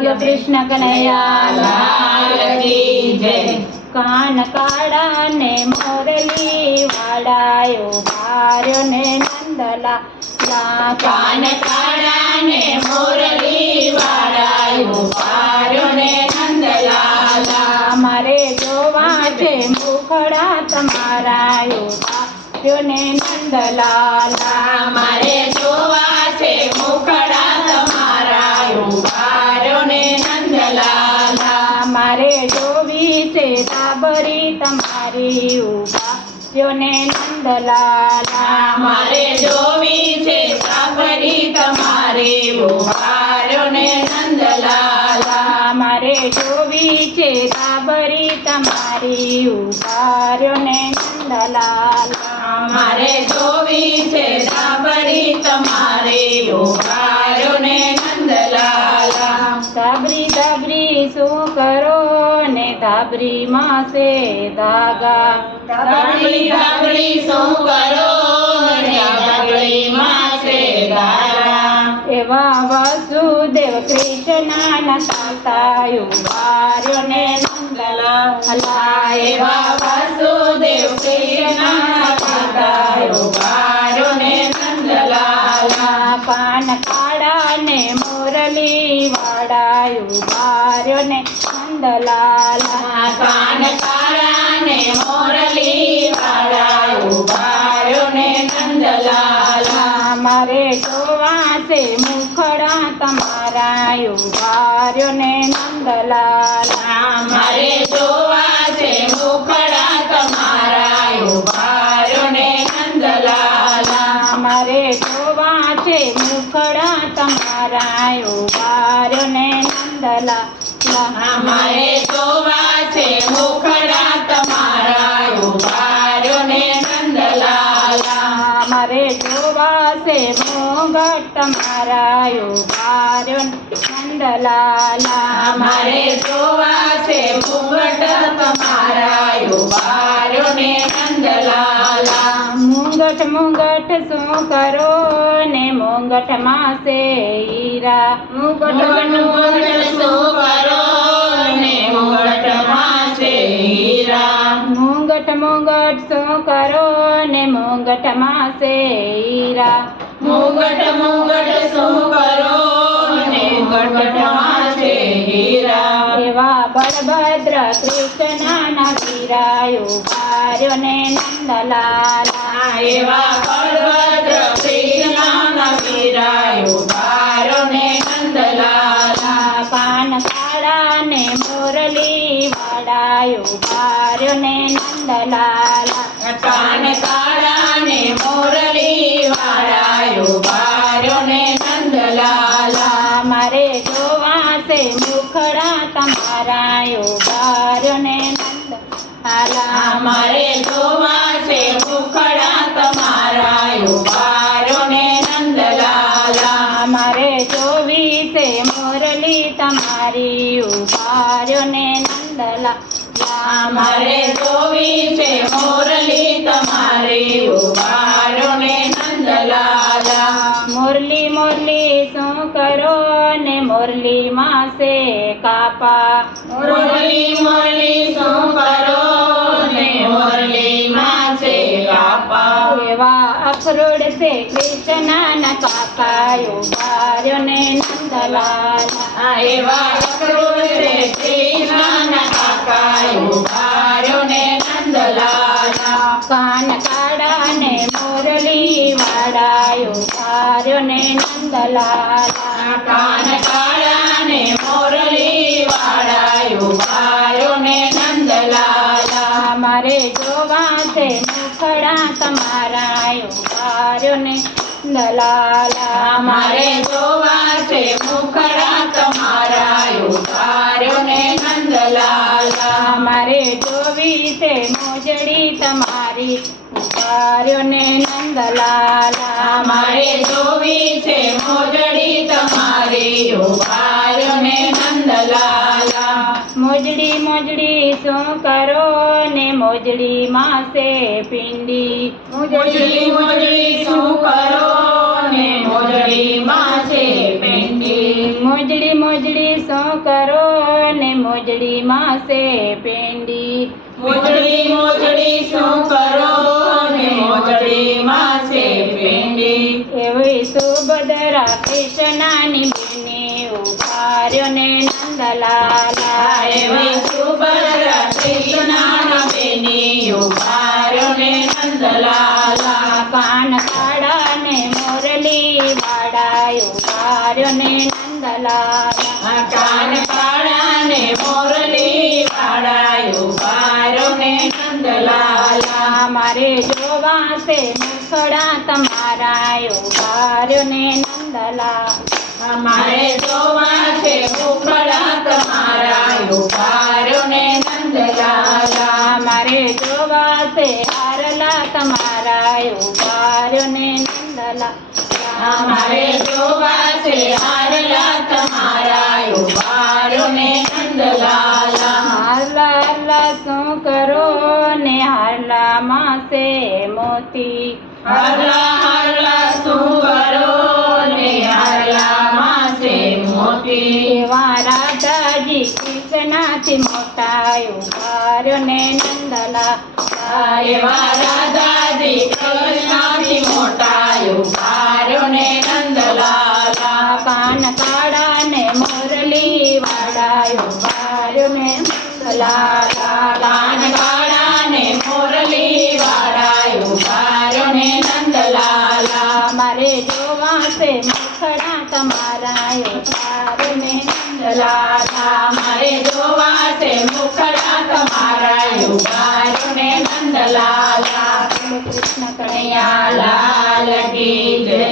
બોલો કૃષ્ણ કનૈયા લાલ કી જય. કાન કાળા ને મોરલી વાડાયો ભાર્યો ને નંદલાલા કાન કાળા ને મોરલી વાળાયો ભાર્યો ને નંદલાલા. મારે જોવા છે મુખડા તમારાયો ભાર્યો ને નંદલાલા મારે જોવા છે મુખડા તમારા ભાર્યો ને નંદલાલા. મારે જોવી છે તાબરી તમારી ઉભાર્યો ને નંદલાલા મારે જોવી છે સાબરી તમારી ભાર્યો ને નંદલાલા. મારે જોવી છે તાબરી તમારી ઉભાર્યો ને નંદલાલા મારે જોવી છે સાબરી તમારી ભાર્યો ને નંદલાલા. તાબરી તાબરી શું કરો ને તાબરી માસે ધાગા તાબરી તાબરી શું કરો ને તાબરી માસે ધાગા. એવા વાસુદેવ કૃષ્ણના તાતાયો ભાર્યો ને નંદલાલા એવા વાસુદેવ કૃષ્ણના તાતાયો ભાર્યો ને નંદલાલા. પાન કાળા ને મોરલી વાડાયો ભાર્યો ને નંદલાલા કાન કાળા ને મોરલી વાળાયો ભાર્યો ને નંદલાલા. મારે જોવા છે મુખડા તમારાયો ભાર્યો ને નંદલાલા મારે જોવા છે મુખડા તમારા ભાર્યો ને નંદલાલા. મારે જોવા છે મુખડા તમારાયો ભાર્યો ને નંદલાલા મારે જોવા છે મુખડા તમારા ભાર્યો ને નંદલાલા. મારે જોવા છે મોગટ તમારાયો ભાર્યો નંદલાલા મારે જોવા છે મુગટ તમારા ભાર્યો ને નંદલાલા. મુંગટ મુંગટ શું કરો ને મુંગટ માસે હીરા મુગટ મુગટ શું કરો ને મુગટ માસે હીરા. મુંગટ મુંગટ શું કરો ને મુંગટ માસે હીરા મુગટ મુગટ શું કરો ને મુગટ માસે હીરા. એવા બળભદ્ર કૃષ્ણના વીરાયો ભાર્યો ને નંદલાલા એવા બળભદ્ર કૃષ્ણના વીરાયો ભાર્યો ને નંદલાલા. પાન કાળા ને મોરલી વાડાયો ભાર્યો ને નંદલાલા કાન કાળા ને મોરલી વાળાયો ભાર્યો ને નંદલાલા. મારે જોવા છે મુખડા તમારાયો ભાર્યો ને નંદલાલા મારે જોવા છે મુખડા તમારા ભાર્યો ને નંદલાલા. મારે જોવી છે મોરલી તમારી ઉભાર્યો ને નંદલાલા મારે જોવી છે મોરલી તમારી ભાર્યો ને નંદલાલા. મોરલી મોરલી શું કરો ને મોરલી માસે કાપા મોરલી મોરલી શું કરો ને મોરલી માસે કાપા. એવા અખરોડ છે કૃષ્ણના કાકાયો ભાર્યો ને નંદલાલા એવા અક્રૂર છે કૃષ્ણના કાકાયો ભાર્યો ને નંદલાલા. કાન કાળા ને મોરલી વાડાયો ભાર્યો ને નંદલાલા કાન કાળા ને મોરલી વાળાયો ભાર્યો ને નંદલાલા. મારે જોવા છે મુખડા તમારાયો ભાર્યો ને નંદલાલા મારે જોવા છે મુખડા તમારા ભાર્યો ને નંદલાલા. મારે જોવી છે મોજડી તમારી ભાર્યો ને નંદલાલા મારે જોવી છે મોજડી તમારી ભાર્યો ને નંદલાલા. મોજડી મોજડી શું કરો ને મોજડી માસે પિંડી મોજડી મોજડી શું કરો ને મોજડી માસે પિંડી. મોજડી મોજડી શું કરો ને મોજડી માસે પેંડી મોજડી મોજડી શું કરો ને મોજડી માસે પેંડી એવી સુભદ્રા કૃષ્ણની બેની ઉભાર્યો ને નંદલાલા એવી સુભદ્રા કૃષ્ણના બેની ઉભાર્યો ને નંદલાલા કાન કાળા ને મોરલી વાળા ઉભાર્યો ને નંદલાલા કાન કાળા ને મોરલી વાળા ઉભાર્યો ને નંદલાલા મારે જોવા છે મુખડા તમારા ઉભાર્યો ને નંદલાલા મારે જોવા છે મુખડા તમારા ઉભાર્યો ને નંદલાલા મારે જોવા છે હારલા તમારા ઉભાર્યો ને નંદલાલા મારે જોવા છે હારલા તમારા ઉભાર્યો ને નંદલાલા હારલા હારલા શું કરો ને હારલા માસે મોતી હારલા હારલા શું કરો ને હારલા માસે મોતી એવા રાધાજી કૃષ્ણથી મોટા ઉભાર્યો ને નંદલાલા એવા રાધાજી કૃષ્ણથી મોટા ઉભાર્યો ને નંદલાલા કાન કાળા ને મોરલી વાળા ઉભાર્યો ને નંદલાલા કાન કાળા ને મોરલી વાળા ઉભાર્યો ને નંદલાલા મારે જોવા છે મુખડા તમારા ઉભાર્યો ને નંદલાલા મારે જોવા છે મુખડા તમારા ઉભાર્યો ને નંદલાલા કૃષ્ણ કનૈયા લાલ કી જય